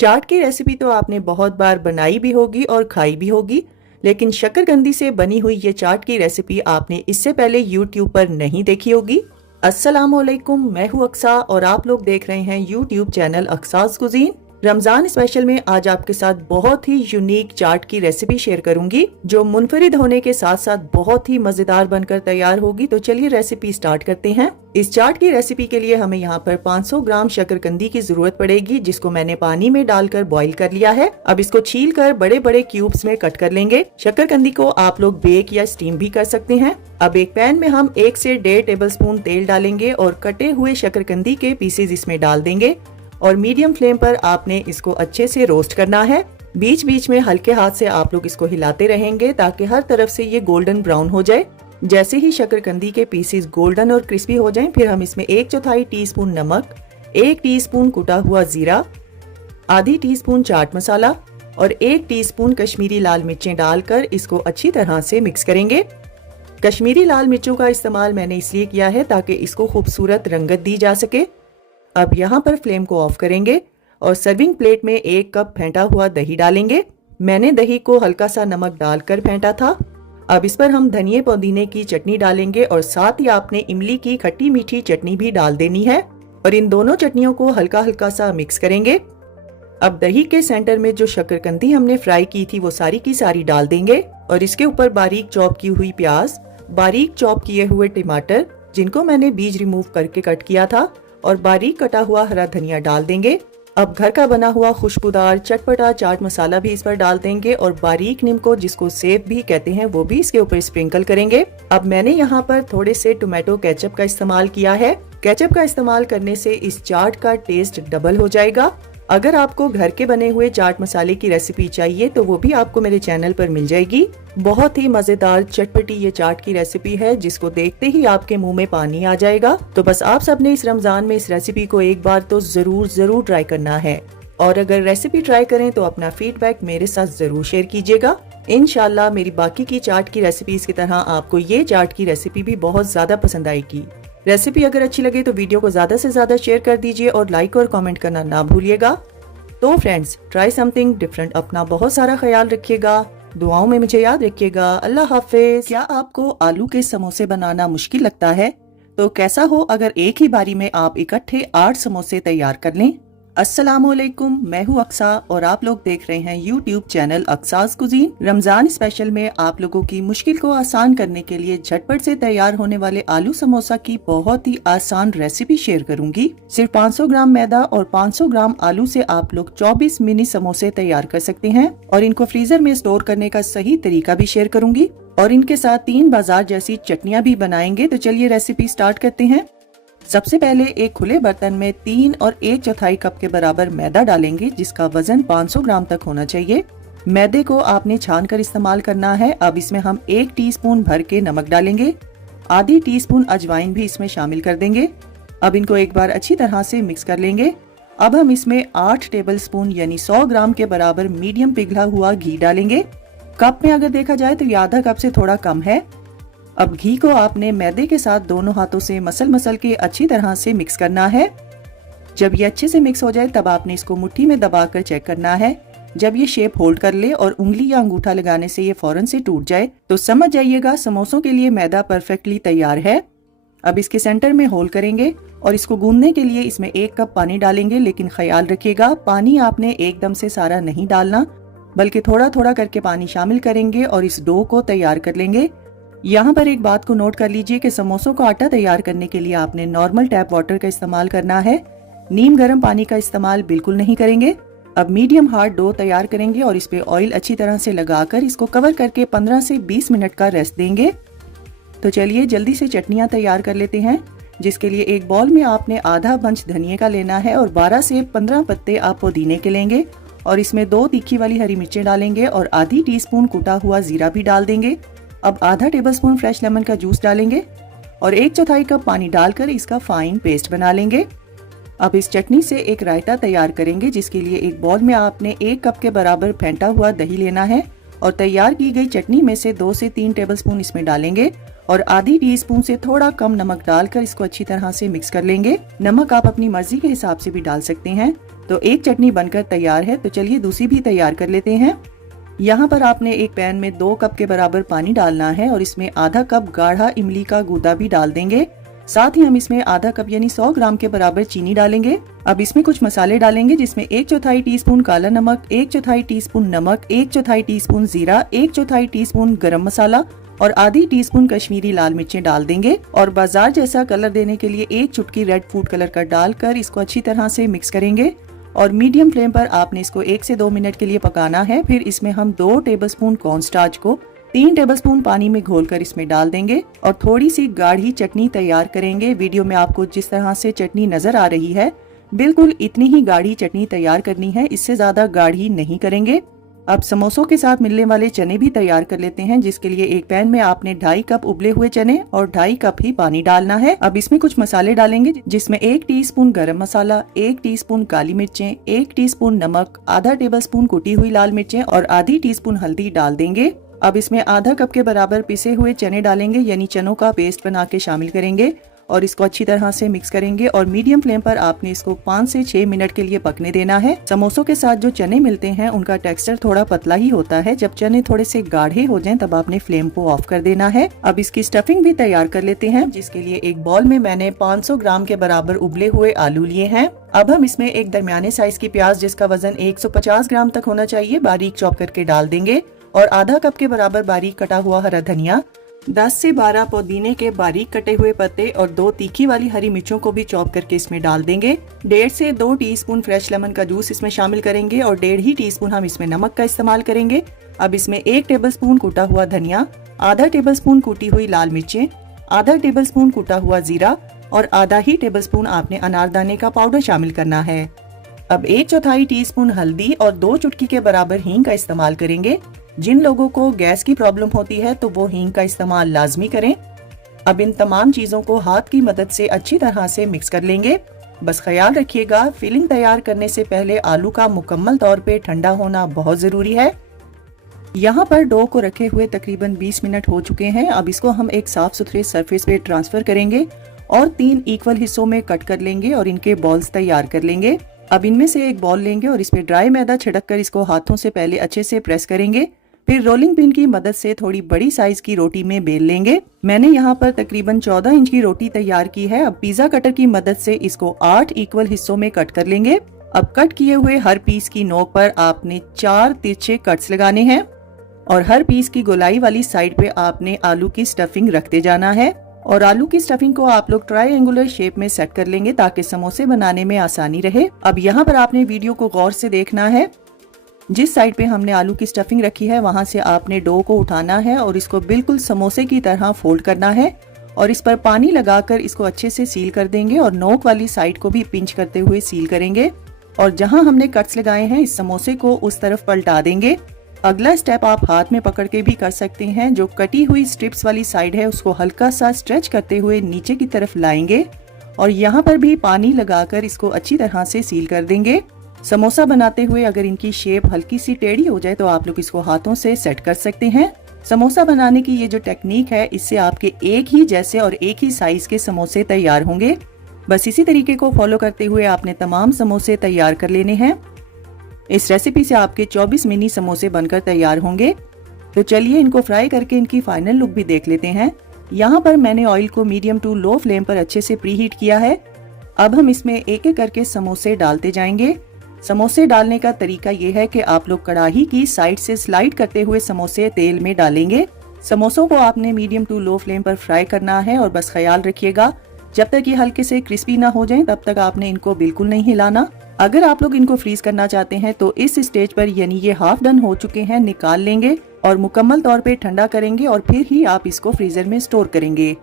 चाट की रेसिपी तो आपने बहुत बार बनाई भी होगी और खाई भी होगी, लेकिन शकरकंदी से बनी हुई ये चाट की रेसिपी आपने इससे पहले YouTube पर नहीं देखी होगी। अस्सलामुअलैकुम, मैं हूँ अक्सा और आप लोग देख रहे हैं YouTube channel Aqsa's cuisine. Ramzan special में आज आपके साथ बहुत ही यूनिक चाट की रेसिपी शेयर करूंगी जो मुनफरिद होने के साथ साथ बहुत ही मजेदार बनकर तैयार होगी। तो चलिए रेसिपी स्टार्ट करते हैं। इस चाट की रेसिपी के लिए हमें यहाँ पर 500 ग्राम शकरकंदी की जरूरत पड़ेगी, जिसको मैंने पानी में डालकर बॉईल कर लिया है। अब इसको छील कर बड़े बड़े क्यूब्स में कट कर लेंगे। शकरकंदी को आप लोग बेक या स्टीम भी कर सकते हैं। अब एक पैन में हम 1 से 1.5 टेबलस्पून तेल डालेंगे और कटे हुए शकरकंदी के पीसेज इसमें डाल देंगे और मीडियम फ्लेम पर आपने इसको अच्छे से रोस्ट करना है। बीच बीच में हल्के हाथ से आप लोग इसको हिलाते रहेंगे ताकि हर तरफ से ये गोल्डन ब्राउन हो जाए। जैसे ही शकरकंदी के पीसेस गोल्डन और क्रिस्पी हो जाएं, फिर हम इसमें 1/4 टीस्पून नमक, 1 टीस्पून कुटा हुआ जीरा, आधी टीस्पून चाट मसाला और 1 टीस्पून कश्मीरी लाल मिर्चें डालकर इसको अच्छी तरह से मिक्स करेंगे। कश्मीरी लाल मिर्चों का इस्तेमाल मैंने इसलिए किया है ताकि इसको खूबसूरत रंगत दी जा सके। अब यहाँ पर फ्लेम को ऑफ करेंगे और सर्विंग प्लेट में 1 कप फेंटा हुआ दही डालेंगे। मैंने दही को हल्का सा नमक डालकर फेंटा था। अब इस पर हम धनिए पुदीने की चटनी डालेंगे और साथ ही आपने इमली की खट्टी मीठी चटनी भी डाल देनी है और इन दोनों चटनियों को हल्का हल्का सा मिक्स करेंगे। अब दही के सेंटर में जो शकरकंदी हमने फ्राई की थी वो सारी की सारी डाल देंगे और इसके ऊपर बारीक चॉप की हुई प्याज, बारीक चॉप किए हुए टमाटर जिनको मैंने बीज रिमूव करके कट किया था और बारीक कटा हुआ हरा धनिया डाल देंगे। अब घर का बना हुआ खुशबूदार चटपटा चाट मसाला भी इस पर डाल देंगे और बारीक नीम को, जिसको सेव भी कहते हैं, वो भी इसके ऊपर स्प्रिंकल करेंगे। अब मैंने यहाँ पर थोड़े से टोमेटो केचप का इस्तेमाल किया है। केचप का इस्तेमाल करने से इस चाट का टेस्ट डबल हो जाएगा। अगर आपको घर के बने हुए चाट मसाले की रेसिपी चाहिए तो वो भी आपको मेरे चैनल पर मिल जाएगी। बहुत ही मजेदार चटपटी ये चाट की रेसिपी है जिसको देखते ही आपके मुंह में पानी आ जाएगा। तो बस आप सबने इस रमजान में इस रेसिपी को एक बार तो जरूर ट्राई करना है और अगर रेसिपी ट्राई करें तो अपना फीडबैक मेरे साथ जरूर शेयर कीजिएगा। इंशाल्लाह मेरी बाकी की चाट की रेसिपीज की तरह आपको ये चाट की रेसिपी भी बहुत ज्यादा पसंद आएगी। रेसिपी अगर अच्छी लगे तो वीडियो को ज्यादा से ज्यादा शेयर कर दीजिए और लाइक और कमेंट करना ना भूलिएगा। तो फ्रेंड्स, ट्राई समथिंग डिफरेंट। अपना बहुत सारा ख्याल रखिएगा, दुआओं में मुझे याद रखिएगा। अल्लाह हाफिज। क्या आपको आलू के समोसे बनाना मुश्किल लगता है? तो कैसा हो अगर एक ही बारी में आप इकट्ठे 8 समोसे तैयार कर लें। अस्सलामुअलैकुम, मैं हूँ अक्सा और आप लोग देख रहे हैं YouTube channel Aqsa's cuisine. Ramzan special में आप लोगों की मुश्किल को आसान करने के लिए झटपट से तैयार होने वाले आलू समोसा की बहुत ही आसान रेसिपी शेयर करूंगी। सिर्फ 500 ग्राम मैदा और 500 ग्राम आलू से आप लोग 24 मिनी समोसे तैयार कर सकते हैं और इनको फ्रीजर में स्टोर करने का सही तरीका भी शेयर करूंगी और इनके साथ 3 बाजार जैसी चटनियाँ भी बनाएंगे। तो चलिए रेसिपी स्टार्ट करते हैं। सबसे पहले एक खुले बर्तन में 3 और 1/4 कप के बराबर मैदा डालेंगे जिसका वजन 500 ग्राम तक होना चाहिए। मैदे को आपने छान कर इस्तेमाल करना है। अब इसमें हम 1 टीस्पून भर के नमक डालेंगे, आधी टीस्पून अजवाइन भी इसमें शामिल कर देंगे। अब इनको एक बार अच्छी तरह से मिक्स कर लेंगे। अब हम इसमें 8 टेबलस्पून यानी 100 ग्राम के बराबर मीडियम पिघला हुआ घी डालेंगे। कप में अगर देखा जाए तो ये आधा कप से थोड़ा कम है। अब घी को आपने मैदे के साथ दोनों हाथों से मसल के अच्छी तरह से मिक्स करना है। जब ये अच्छे से मिक्स हो जाए तब आपने इसको मुट्ठी में दबाकर चेक करना है। जब ये शेप होल्ड कर ले और उंगली या अंगूठा लगाने से ये फौरन से टूट जाए तो समझ जाइएगा समोसों के लिए मैदा परफेक्टली तैयार है। अब इसके सेंटर में होल करेंगे और इसको गूंदने के लिए इसमें 1 कप पानी डालेंगे, लेकिन ख्याल रखिएगा पानी आपने एकदम से सारा नहीं डालना, बल्कि थोड़ा थोड़ा करके पानी शामिल करेंगे और इस डो को तैयार कर लेंगे। यहाँ पर एक बात को नोट कर लीजिए कि समोसों को आटा तैयार करने के लिए आपने नॉर्मल टैप वाटर का इस्तेमाल करना है, नीम गर्म पानी का इस्तेमाल बिल्कुल नहीं करेंगे। अब मीडियम हार्ड डो तैयार करेंगे और इस पे ऑयल अच्छी तरह से लगाकर इसको कवर करके 15 से 20 मिनट का रेस्ट देंगे। तो चलिए जल्दी से चटनियाँ तैयार कर लेते हैं, जिसके लिए एक बॉल में आपने आधा बंच धनिए का लेना है और 12 से 15 पत्ते आप पुदीने के लेंगे और इसमें 2 तीखी वाली हरी मिर्चें डालेंगे और आधी टीस्पून कुटा हुआ जीरा भी डाल देंगे। अब आधा टेबलस्पून फ्रेश लेमन का जूस डालेंगे और 1/4 कप पानी डालकर इसका फाइन पेस्ट बना लेंगे। अब इस चटनी से एक रायता तैयार करेंगे, जिसके लिए एक बॉल में आपने 1 कप के बराबर फेंटा हुआ दही लेना है और तैयार की गई चटनी में से 2 से 3 टेबलस्पून इसमें डालेंगे और आधी टीस्पून से थोड़ा कम नमक डालकर इसको अच्छी तरह से मिक्स कर लेंगे। नमक आप अपनी मर्जी के हिसाब से भी डाल सकते हैं। तो एक चटनी बनकर तैयार है। तो चलिए दूसरी भी तैयार कर लेते हैं। यहाँ पर आपने एक पैन में 2 कप के बराबर पानी डालना है और इसमें आधा कप गाढ़ा इमली का गूदा भी डाल देंगे। साथ ही हम इसमें आधा कप यानी 100 ग्राम के बराबर चीनी डालेंगे। अब इसमें कुछ मसाले डालेंगे जिसमें 1/4 टीस्पून काला नमक, 1/4 टीस्पून नमक, 1/4 टीस्पून जीरा, 1/4 टीस्पून गरम मसाला और आधी टीस्पून कश्मीरी लाल मिर्चें डाल देंगे। और बाजार जैसा कलर देने के लिए 1 चुटकी रेड फूड कलर का डालकर इसको अच्छी तरह से मिक्स करेंगे और मीडियम फ्लेम पर आपने इसको 1 से 2 मिनट के लिए पकाना है। फिर इसमें हम 2 टेबलस्पून कॉर्नस्टार्च को 3 टेबलस्पून पानी में घोलकर इसमें डाल देंगे और थोड़ी सी गाढ़ी चटनी तैयार करेंगे। वीडियो में आपको जिस तरह से चटनी नजर आ रही है बिल्कुल इतनी ही गाढ़ी चटनी तैयार करनी है, इससे ज्यादा गाढ़ी नहीं करेंगे। अब समोसों के साथ मिलने वाले चने भी तैयार कर लेते हैं, जिसके लिए एक पैन में आपने 2.5 कप उबले हुए चने और 2.5 कप ही पानी डालना है। अब इसमें कुछ मसाले डालेंगे जिसमें 1 टीस्पून गरम मसाला, 1 टीस्पून काली मिर्चें, 1 टीस्पून नमक, आधा टेबलस्पून कुटी हुई लाल मिर्चें और आधी टीस्पून हल्दी डाल देंगे। अब इसमें आधा कप के बराबर पिसे हुए चने डालेंगे, यानी चनों का पेस्ट बना के शामिल करेंगे और इसको अच्छी तरह से मिक्स करेंगे और मीडियम फ्लेम पर आपने इसको 5 से 6 मिनट के लिए पकने देना है। समोसों के साथ जो चने मिलते हैं उनका टेक्सचर थोड़ा पतला ही होता है। जब चने थोड़े से गाढ़े हो जाएं तब आपने फ्लेम को ऑफ कर देना है। अब इसकी स्टफिंग भी तैयार कर लेते हैं, जिसके लिए एक बॉल में मैंने 500 ग्राम के बराबर उबले हुए आलू लिए हैं। अब हम इसमें एक दरमियाने साइज की प्याज जिसका वजन 150 ग्राम तक होना चाहिए बारीक चॉप करके डाल देंगे और आधा कप के बराबर बारीक कटा हुआ हरा धनिया, 10 से 12 पुदीने के बारीक कटे हुए पत्ते और 2 तीखी वाली हरी मिर्चों को भी चॉप करके इसमें डाल देंगे। 1.5 से 2 टीस्पून फ्रेश लेमन का जूस इसमें शामिल करेंगे और 1.5 ही टीस्पून हम इसमें नमक का इस्तेमाल करेंगे। अब इसमें 1 टेबलस्पून कूटा हुआ धनिया, आधा टेबलस्पून कूटी हुई लाल मिर्चें, आधा टेबलस्पून कूटा हुआ जीरा और आधा ही टेबलस्पून आपने अनारदाने का पाउडर शामिल करना है। अब 1/4 टीस्पून हल्दी और 2 चुटकी के बराबर हींग का इस्तेमाल करेंगे। जिन लोगों को गैस की प्रॉब्लम होती है तो वो हींग का इस्तेमाल लाजमी करें। अब इन तमाम चीजों को हाथ की मदद से अच्छी तरह से मिक्स कर लेंगे। बस ख्याल रखिएगा फिलिंग तैयार करने से पहले आलू का मुकम्मल तौर पे ठंडा होना बहुत जरूरी है। यहाँ पर डो को रखे हुए तकरीबन 20 मिनट हो चुके हैं। अब इसको हम एक साफ सुथरे सरफेस पे ट्रांसफर करेंगे और 3 इक्वल हिस्सों में कट कर लेंगे और इनके बॉल्स तैयार कर लेंगे। अब इनमें से एक बॉल लेंगे और इस पे ड्राई मैदा छिड़क कर इसको हाथों से पहले अच्छे से प्रेस करेंगे। फिर रोलिंग पिन की मदद से थोड़ी बड़ी साइज की रोटी में बेल लेंगे। मैंने यहाँ पर तकरीबन 14 इंच की रोटी तैयार की है। अब पिज्जा कटर की मदद से इसको 8 इक्वल हिस्सों में कट कर लेंगे। अब कट किए हुए हर पीस की नोक पर आपने 4 तिरछे कट्स लगाने हैं और हर पीस की गोलाई वाली साइड पे आपने आलू की स्टफिंग रखते जाना है और आलू की स्टफिंग को आप लोग ट्रायंगुलर शेप में सेट कर लेंगे ताकि समोसे बनाने में आसानी रहे। अब यहाँ पर आपने वीडियो को गौर से देखना है। जिस साइड पे हमने आलू की स्टफिंग रखी है वहां से आपने डो को उठाना है और इसको बिल्कुल समोसे की तरह फोल्ड करना है और इस पर पानी लगाकर इसको अच्छे से सील कर देंगे और नोक वाली साइड को भी पिंच करते हुए सील करेंगे और जहां हमने कट्स लगाए हैं इस समोसे को उस तरफ पलटा देंगे। अगला स्टेप आप हाथ में पकड़ के भी कर सकते हैं। जो कटी हुई स्ट्रिप्स वाली साइड है उसको हल्का सा स्ट्रेच करते हुए नीचे की तरफ लाएंगे और यहाँ पर भी पानी लगाकर इसको अच्छी तरह से सील कर देंगे। समोसा बनाते हुए अगर इनकी शेप हल्की सी टेढ़ी हो जाए तो आप लोग इसको हाथों से सेट कर सकते हैं। समोसा बनाने की ये जो टेक्निक है इससे आपके एक ही जैसे और एक ही साइज के समोसे तैयार होंगे। बस इसी तरीके को फॉलो करते हुए आपने तमाम समोसे तैयार कर लेने हैं। इस रेसिपी से आपके 24 मिनी समोसे बनकर तैयार होंगे। तो चलिए इनको फ्राई करके इनकी फाइनल लुक भी देख लेते हैं। यहाँ पर मैंने ऑयल को मीडियम टू लो फ्लेम पर अच्छे से प्री हीट किया है। अब हम इसमें एक एक करके समोसे डालते जाएंगे। समोसे डालने का तरीका ये है कि आप लोग कढ़ाई की साइड से स्लाइड करते हुए समोसे तेल में डालेंगे। समोसों को आपने मीडियम टू लो फ्लेम पर फ्राई करना है और बस ख्याल रखिएगा जब तक ये हल्के से क्रिस्पी ना हो जाएं तब तक आपने इनको बिल्कुल नहीं हिलाना। अगर आप लोग इनको फ्रीज करना चाहते हैं तो इस स्टेज पर यानी ये हाफ डन हो चुके हैं निकाल लेंगे और मुकम्मल तौर पे ठंडा करेंगे और फिर ही आप इसको फ्रीजर में स्टोर करेंगे।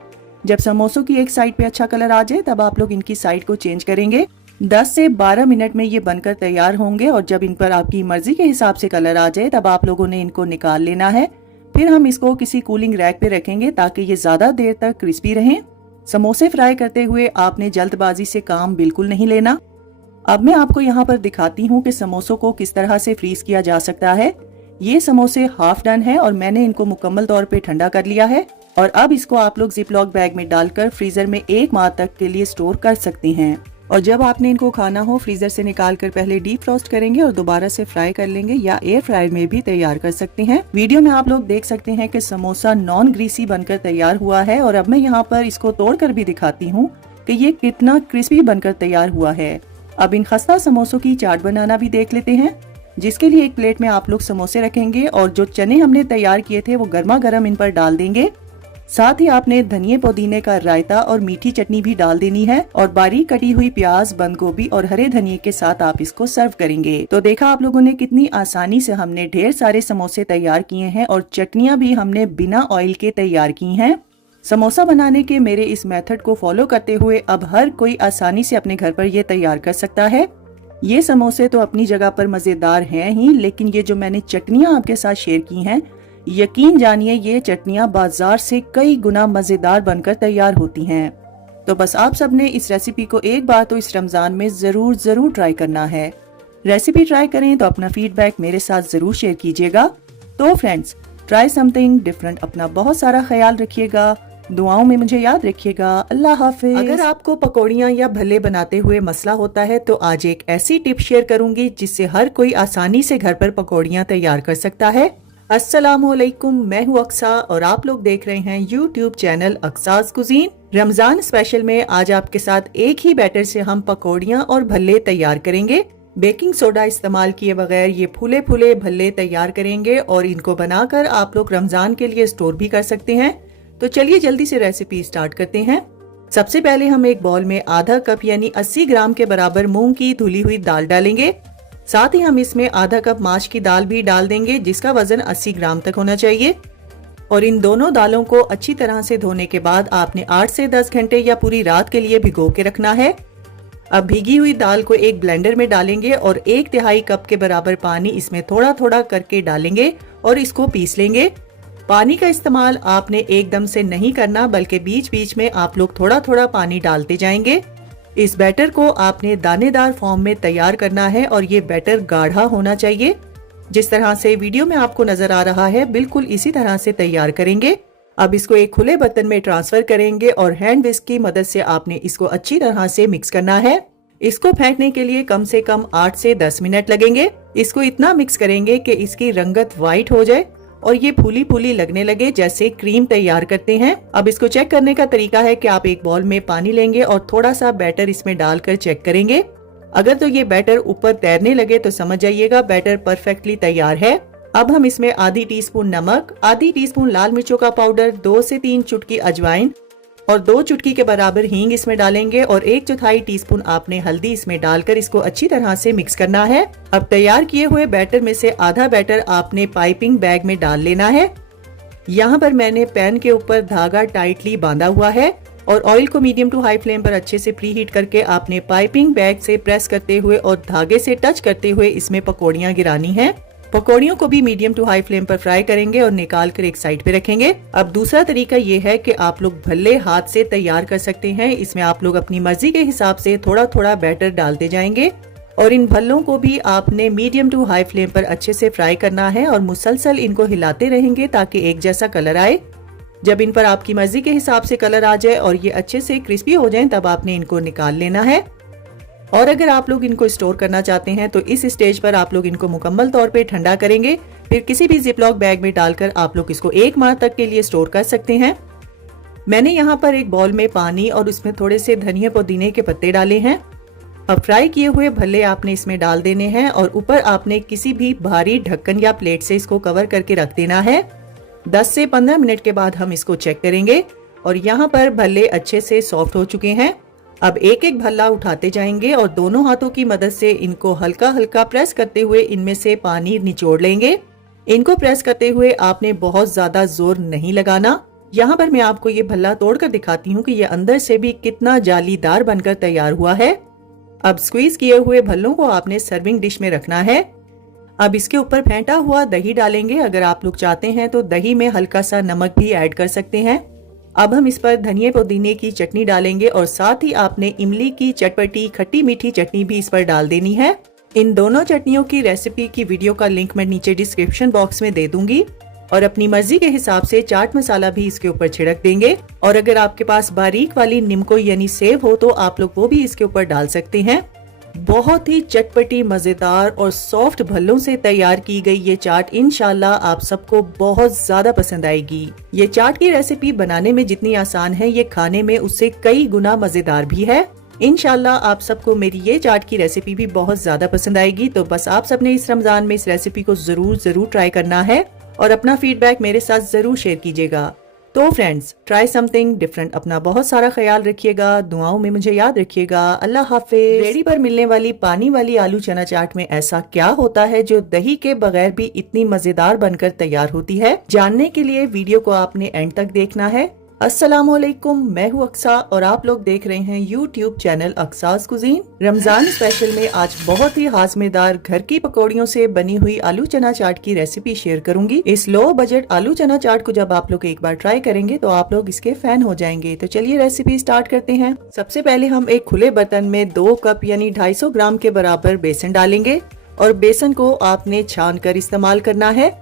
जब समोसों की एक साइड पे अच्छा कलर आ जाए तब आप लोग इनकी साइड को चेंज करेंगे। 10 से 12 मिनट में ये बनकर तैयार होंगे और जब इन पर आपकी मर्जी के हिसाब से कलर आ जाए तब आप लोगों ने इनको निकाल लेना है। फिर हम इसको किसी कूलिंग रैक पे रखेंगे ताकि ये ज्यादा देर तक क्रिस्पी रहें। समोसे फ्राई करते हुए आपने जल्दबाजी से काम बिल्कुल नहीं लेना। अब मैं आपको यहाँ पर दिखाती हूँ कि समोसों को किस तरह से फ्रीज किया जा सकता है। ये समोसे हाफ डन है और मैंने इनको मुकम्मल तौर पे ठंडा कर लिया है और अब इसको आप लोग जिप लॉक बैग में डालकर फ्रीजर में 1 माह तक के लिए स्टोर कर सकते हैं। और जब आपने इनको खाना हो फ्रीजर से निकाल कर पहले डीप फ्रॉस्ट करेंगे और दोबारा से फ्राई कर लेंगे या एयर फ्रायर में भी तैयार कर सकते हैं। वीडियो में आप लोग देख सकते हैं कि समोसा नॉन ग्रीसी बनकर तैयार हुआ है और अब मैं यहाँ पर इसको तोड़कर भी दिखाती हूँ कि ये कितना क्रिस्पी बनकर तैयार हुआ है। अब इन खस्ता समोसों की चाट बनाना भी देख लेते हैं, जिसके लिए एक प्लेट में आप लोग समोसे रखेंगे और जो चने हमने तैयार किए थे वो गर्मा गर्म इन पर डाल देंगे। साथ ही आपने धनिए पुदीने का रायता और मीठी चटनी भी डाल देनी है और बारीक कटी हुई प्याज, बंद गोभी और हरे धनिए के साथ आप इसको सर्व करेंगे। तो देखा आप लोगों ने कितनी आसानी से हमने ढेर सारे समोसे तैयार किए हैं और चटनियाँ भी हमने बिना ऑयल के तैयार की हैं। समोसा बनाने के मेरे इस मेथड को फॉलो करते हुए अब हर कोई आसानी से अपने घर पर ये तैयार कर सकता है। ये समोसे तो अपनी जगह पर मजेदार हैं ही, लेकिन ये जो मैंने चटनियाँ आपके साथ शेयर की हैं, यकीन जानिए ये चटनियाँ बाजार से कई गुना मजेदार बनकर तैयार होती हैं। तो बस आप सबने इस रेसिपी को एक बार तो इस रमजान में जरूर ट्राई करना है। रेसिपी ट्राई करें तो अपना फीडबैक मेरे साथ जरूर शेयर कीजिएगा। तो फ्रेंड्स, ट्राई समथिंग डिफरेंट। अपना बहुत सारा ख्याल रखिएगा, दुआओं में मुझे याद रखिएगा। अल्लाह हाफिज। अगर आपको पकौड़ियाँ या भल्ले बनाते हुए मसला होता है तो आज एक ऐसी टिप शेयर करूंगी जिससे हर कोई आसानी से घर पर पकौड़ियाँ तैयार कर सकता है। अस्सलामुअलैकुम, मैं हूँ अक्सा और आप लोग देख रहे हैं YouTube channel Aqsa's cuisine. Ramzan special में आज आपके साथ एक ही बैटर से हम पकौड़ियाँ और भल्ले तैयार करेंगे। बेकिंग सोडा इस्तेमाल किए बगैर ये फूले फूले भल्ले तैयार करेंगे और इनको बनाकर आप लोग रमजान के लिए स्टोर भी कर सकते हैं। तो चलिए जल्दी से रेसिपी स्टार्ट करते हैं। सबसे पहले हम एक बाउल में आधा कप यानी 80 ग्राम के बराबर मूंग की धुली हुई दाल डालेंगे। साथ ही हम इसमें आधा कप माश की दाल भी डाल देंगे जिसका वजन 80 ग्राम तक होना चाहिए। और इन दोनों दालों को अच्छी तरह से धोने के बाद आपने 8 से 10 घंटे या पूरी रात के लिए भिगो के रखना है। अब भीगी हुई दाल को एक ब्लेंडर में डालेंगे और 1/3 कप के बराबर पानी इसमें थोड़ा थोड़ा करके डालेंगे और इसको पीस लेंगे। पानी का इस्तेमाल आपने एकदम से नहीं करना, बल्कि बीच बीच में आप लोग थोड़ा थोड़ा पानी डालते जाएंगे। इस बैटर को आपने दानेदार फॉर्म में तैयार करना है और ये बैटर गाढ़ा होना चाहिए। जिस तरह से वीडियो में आपको नजर आ रहा है बिल्कुल इसी तरह से तैयार करेंगे। अब इसको एक खुले बर्तन में ट्रांसफर करेंगे और हैंड विस्क की मदद से आपने इसको अच्छी तरह से मिक्स करना है। इसको फेंटने के लिए कम से कम 8 से 10 मिनट लगेंगे। इसको इतना मिक्स करेंगे कि इसकी रंगत व्हाइट हो जाए और ये फूली फूली लगने लगे जैसे क्रीम तैयार करते हैं। अब इसको चेक करने का तरीका है कि आप एक बाउल में पानी लेंगे और थोड़ा सा बैटर इसमें डालकर चेक करेंगे। अगर तो ये बैटर ऊपर तैरने लगे तो समझ जाइएगा बैटर परफेक्टली तैयार है। अब हम इसमें आधी टीस्पून नमक, आधी टीस्पून लाल मिर्चों का पाउडर, 2 से 3 चुटकी अजवाइन और 2 चुटकी के बराबर हींग इसमें डालेंगे और 1/4 टीस्पून आपने हल्दी इसमें डालकर इसको अच्छी तरह से मिक्स करना है। अब तैयार किए हुए बैटर में से आधा बैटर आपने पाइपिंग बैग में डाल लेना है। यहाँ पर मैंने पैन के ऊपर धागा टाइटली बांधा हुआ है और ऑयल को मीडियम टू हाई फ्लेम पर अच्छे से प्री हीट करके आपने पाइपिंग बैग से प्रेस करते हुए और धागे से टच करते हुए इसमें पकौड़ियाँ गिरानी है। पकौड़ियों को भी मीडियम टू हाई फ्लेम पर फ्राई करेंगे और निकाल कर एक साइड पे रखेंगे। अब दूसरा तरीका ये है कि आप लोग भल्ले हाथ से तैयार कर सकते हैं। इसमें आप लोग अपनी मर्जी के हिसाब से थोड़ा थोड़ा बैटर डालते जाएंगे और इन भल्लों को भी आपने मीडियम टू हाई फ्लेम पर अच्छे से फ्राई करना है और मुसलसल इनको हिलाते रहेंगे ताकि एक जैसा कलर आए। जब इन पर आपकी मर्जी के हिसाब से कलर आ जाए और ये अच्छे से क्रिस्पी हो जाए तब आपने इनको निकाल लेना है। और अगर आप लोग इनको स्टोर करना चाहते हैं तो इस स्टेज पर आप लोग इनको मुकम्मल तौर पे ठंडा करेंगे, फिर किसी भी जिपलॉक बैग में डालकर आप लोग इसको 1 माह तक के लिए स्टोर कर सकते हैं। मैंने यहाँ पर एक बाउल में पानी और उसमें थोड़े से धनिया पुदीने के पत्ते डाले हैं। अब फ्राई किए हुए भल्ले आपने इसमें डाल देने हैं और ऊपर आपने किसी भी भारी ढक्कन या प्लेट से इसको कवर करके रख देना है। 10 से 15 मिनट के बाद हम इसको चेक करेंगे और यहाँ पर भल्ले अच्छे से सॉफ्ट हो चुके हैं। अब एक एक भल्ला उठाते जाएंगे और दोनों हाथों की मदद से इनको हल्का हल्का प्रेस करते हुए इनमें से पानी निचोड़ लेंगे। इनको प्रेस करते हुए आपने बहुत ज्यादा जोर नहीं लगाना। यहाँ पर मैं आपको ये भल्ला तोड़कर दिखाती हूँ कि ये अंदर से भी कितना जालीदार बनकर तैयार हुआ है। अब स्क्वीज किए हुए भल्लों को आपने सर्विंग डिश में रखना है। अब इसके ऊपर फेंटा हुआ दही डालेंगे। अगर आप लोग चाहते हैं तो दही में हल्का सा नमक भी ऐड कर सकते हैं। अब हम इस पर धनिया पुदीने की चटनी डालेंगे और साथ ही आपने इमली की चटपटी खट्टी मीठी चटनी भी इस पर डाल देनी है। इन दोनों चटनियों की रेसिपी की वीडियो का लिंक मैं नीचे डिस्क्रिप्शन बॉक्स में दे दूंगी। और अपनी मर्जी के हिसाब से चाट मसाला भी इसके ऊपर छिड़क देंगे। और अगर आपके पास बारीक वाली निम्को यानी सेव हो तो आप लोग वो भी इसके ऊपर डाल सकते हैं। बहुत ही चटपटी, मजेदार और सॉफ्ट भल्लों से तैयार की गई ये चाट इंशाल्लाह आप सबको बहुत ज्यादा पसंद आएगी। ये चाट की रेसिपी बनाने में जितनी आसान है, ये खाने में उससे कई गुना मजेदार भी है। इंशाल्लाह आप सबको मेरी ये चाट की रेसिपी भी बहुत ज्यादा पसंद आएगी। तो बस आप सबने इस रमजान में इस रेसिपी को जरूर ट्राई करना है और अपना फीडबैक मेरे साथ जरूर शेयर कीजिएगा। तो फ्रेंड्स, ट्राई समथिंग डिफरेंट। अपना बहुत सारा ख्याल रखिएगा, दुआओं में मुझे याद रखिएगा। अल्लाह हाफिज। रेडी पर मिलने वाली पानी वाली आलू चना चाट में ऐसा क्या होता है जो दही के बगैर भी इतनी मजेदार बनकर तैयार होती है? जानने के लिए वीडियो को आपने एंड तक देखना है। अस्सलामुअलैकुम, मैं हूँ अक्सा और आप लोग देख रहे हैं YouTube channel Aqsa's cuisine. Ramzan special में आज बहुत ही हाजमेदार घर की पकौड़ियों से बनी हुई आलू चना चाट की रेसिपी शेयर करूंगी। इस लो बजट आलू चना चाट को जब आप लोग एक बार ट्राई करेंगे तो आप लोग इसके फैन हो जाएंगे। तो चलिए रेसिपी स्टार्ट करते हैं। सबसे पहले हम एक खुले बर्तन में 2 कप यानी 250 ग्राम के बराबर बेसन डालेंगे और बेसन को आपने छान कर इस्तेमाल करना है।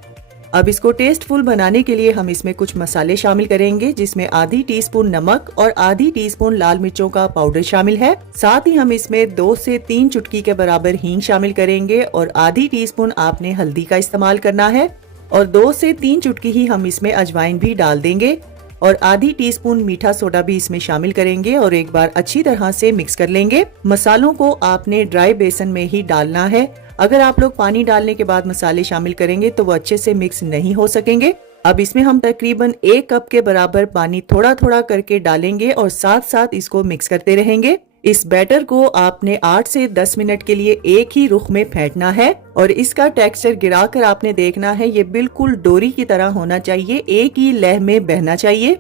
अब इसको टेस्टफुल बनाने के लिए हम इसमें कुछ मसाले शामिल करेंगे, जिसमें आधी टीस्पून नमक और आधी टीस्पून लाल मिर्चों का पाउडर शामिल है। साथ ही हम इसमें 2 से 3 चुटकी के बराबर हींग शामिल करेंगे और आधी टीस्पून आपने हल्दी का इस्तेमाल करना है और 2 से 3 चुटकी ही हम इसमें अजवाइन भी डाल देंगे और आधी टीस्पून मीठा सोडा भी इसमें शामिल करेंगे और एक बार अच्छी तरह से मिक्स कर लेंगे। मसालों को आपने ड्राई बेसन में ही डालना है। अगर आप लोग पानी डालने के बाद मसाले शामिल करेंगे तो वो अच्छे से मिक्स नहीं हो सकेंगे। अब इसमें हम तकरीबन 1 कप के बराबर पानी थोड़ा थोड़ा करके डालेंगे और साथ साथ इसको मिक्स करते रहेंगे। इस बैटर को आपने 8 से 10 मिनट के लिए एक ही रुख में फेंटना है और इसका टेक्सचर गिराकर आपने देखना है, ये बिल्कुल डोरी की तरह होना चाहिए, एक ही लय में बहना चाहिए।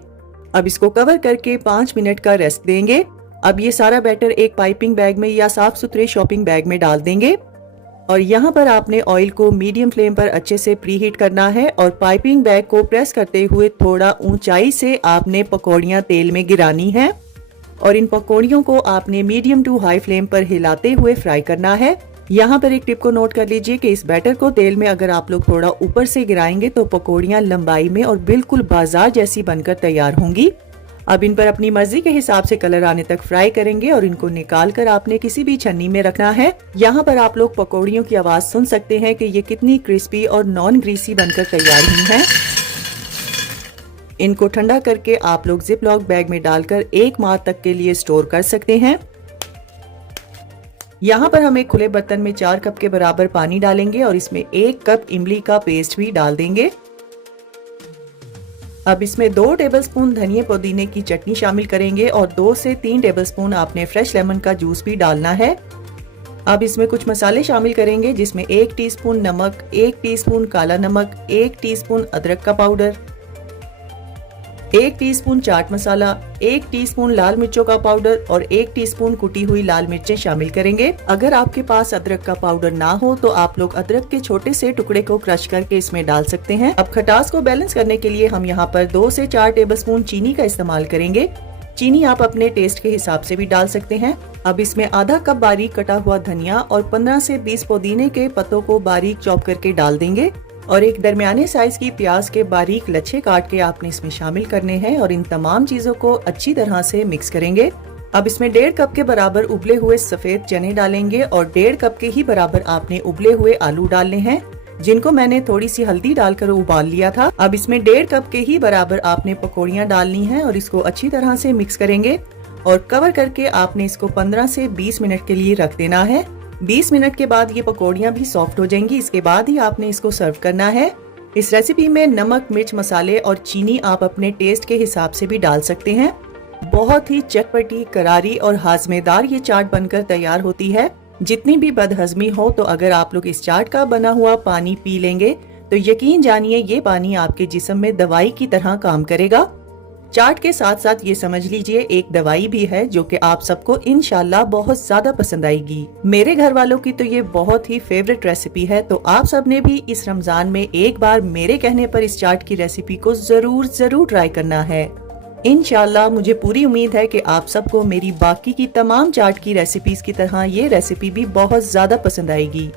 अब इसको कवर करके 5 मिनट का रेस्ट देंगे। अब ये सारा बैटर एक पाइपिंग बैग में या साफ सुथरे शॉपिंग बैग में डाल देंगे और यहाँ पर आपने ऑयल को मीडियम फ्लेम पर अच्छे से प्रीहीट करना है और पाइपिंग बैग को प्रेस करते हुए थोड़ा ऊंचाई से आपने पकौड़ियाँ तेल में गिरानी है और इन पकौड़ियों को आपने मीडियम टू हाई फ्लेम पर हिलाते हुए फ्राई करना है। यहाँ पर एक टिप को नोट कर लीजिए कि इस बैटर को तेल में अगर आप लोग थोड़ा ऊपर से गिराएंगे तो पकौड़ियाँ लंबाई में और बिल्कुल बाजार जैसी बनकर तैयार होंगी। अब इन पर अपनी मर्जी के हिसाब से कलर आने तक फ्राई करेंगे और इनको निकाल कर आपने किसी भी छन्नी में रखना है। यहाँ पर आप लोग पकौड़ियों की आवाज सुन सकते हैं कि ये कितनी क्रिस्पी और नॉन ग्रीसी बनकर तैयार हुई हैं। इनको ठंडा करके आप लोग जिप लॉक बैग में डालकर 1 माह तक के लिए स्टोर कर सकते हैं। यहाँ पर हम एक खुले बर्तन में 4 कप के बराबर पानी डालेंगे और इसमें 1 कप इमली का पेस्ट भी डाल देंगे। अब इसमें 2 टेबलस्पून धनिया पुदीने की चटनी शामिल करेंगे और 2 से 3 टेबलस्पून आपने फ्रेश लेमन का जूस भी डालना है। अब इसमें कुछ मसाले शामिल करेंगे, जिसमें 1 टीस्पून नमक, 1 टीस्पून काला नमक, 1 टीस्पून अदरक का powder, 1 teaspoon chaat masala, 1 teaspoon लाल मिर्चों का पाउडर और 1 टीस्पून कुटी हुई लाल मिर्चें शामिल करेंगे। अगर आपके पास अदरक का पाउडर ना हो तो आप लोग अदरक के छोटे से टुकड़े को क्रश करके इसमें डाल सकते हैं। अब खटास को बैलेंस करने के लिए हम यहाँ पर 2 से 4 टेबलस्पून चीनी का इस्तेमाल करेंगे। चीनी आप अपने टेस्ट के हिसाब से भी डाल सकते हैं। अब इसमें आधा कप बारीक कटा हुआ धनिया और 15 से 20 पुदीने के पत्तों को बारीक चॉप करके डाल देंगे और एक दरमियाने साइज की प्याज के बारीक लच्छे काट के आपने इसमें शामिल करने हैं और इन तमाम चीजों को अच्छी तरह से मिक्स करेंगे। अब इसमें 1.5 कप के बराबर उबले हुए सफेद चने डालेंगे और 1.5 कप के ही बराबर आपने उबले हुए आलू डालने हैं, जिनको मैंने थोड़ी सी हल्दी डालकर उबाल लिया था। अब इसमें 1.5 कप के ही बराबर आपने पकौड़ियाँ डालनी है और इसको अच्छी तरह से मिक्स करेंगे और कवर करके आपने इसको 15 से 20 मिनट के लिए रख देना है। 20 मिनट के बाद ये पकौड़ियाँ भी सॉफ्ट हो जाएंगी। इसके बाद ही आपने इसको सर्व करना है। इस रेसिपी में नमक, मिर्च, मसाले और चीनी आप अपने टेस्ट के हिसाब से भी डाल सकते हैं। बहुत ही चटपटी, करारी और हाजमेदार ये चाट बनकर तैयार होती है। जितनी भी बदहजमी हो तो अगर आप लोग इस चाट का बना हुआ पानी पी लेंगे तो यकीन जानिए ये पानी आपके जिस्म में दवाई की तरह काम करेगा। चाट के साथ साथ ये समझ लीजिए एक दवाई भी है जो कि आप सबको इंशाल्लाह बहुत ज्यादा पसंद आएगी। मेरे घर वालों की तो ये बहुत ही फेवरेट रेसिपी है, तो आप सब ने भी इस रमजान में एक बार मेरे कहने पर इस चाट की रेसिपी को जरूर ट्राई करना है। इंशाल्लाह मुझे पूरी उम्मीद है कि आप सबको मेरी बाकी की तमाम चाट की रेसिपीज की तरह ये रेसिपी भी बहुत ज्यादा पसंद आएगी।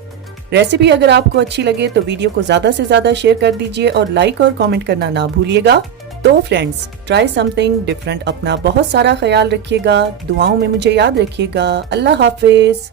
रेसिपी अगर आपको अच्छी लगे तो वीडियो को ज़्यादा से ज़्यादा शेयर कर दीजिए और लाइक और कमेंट करना ना भूलिएगा। तो फ्रेंड्स, ट्राई समथिंग डिफरेंट। अपना बहुत सारा ख्याल रखिएगा, दुआओं में मुझे याद रखिएगा। अल्लाह हाफिज़।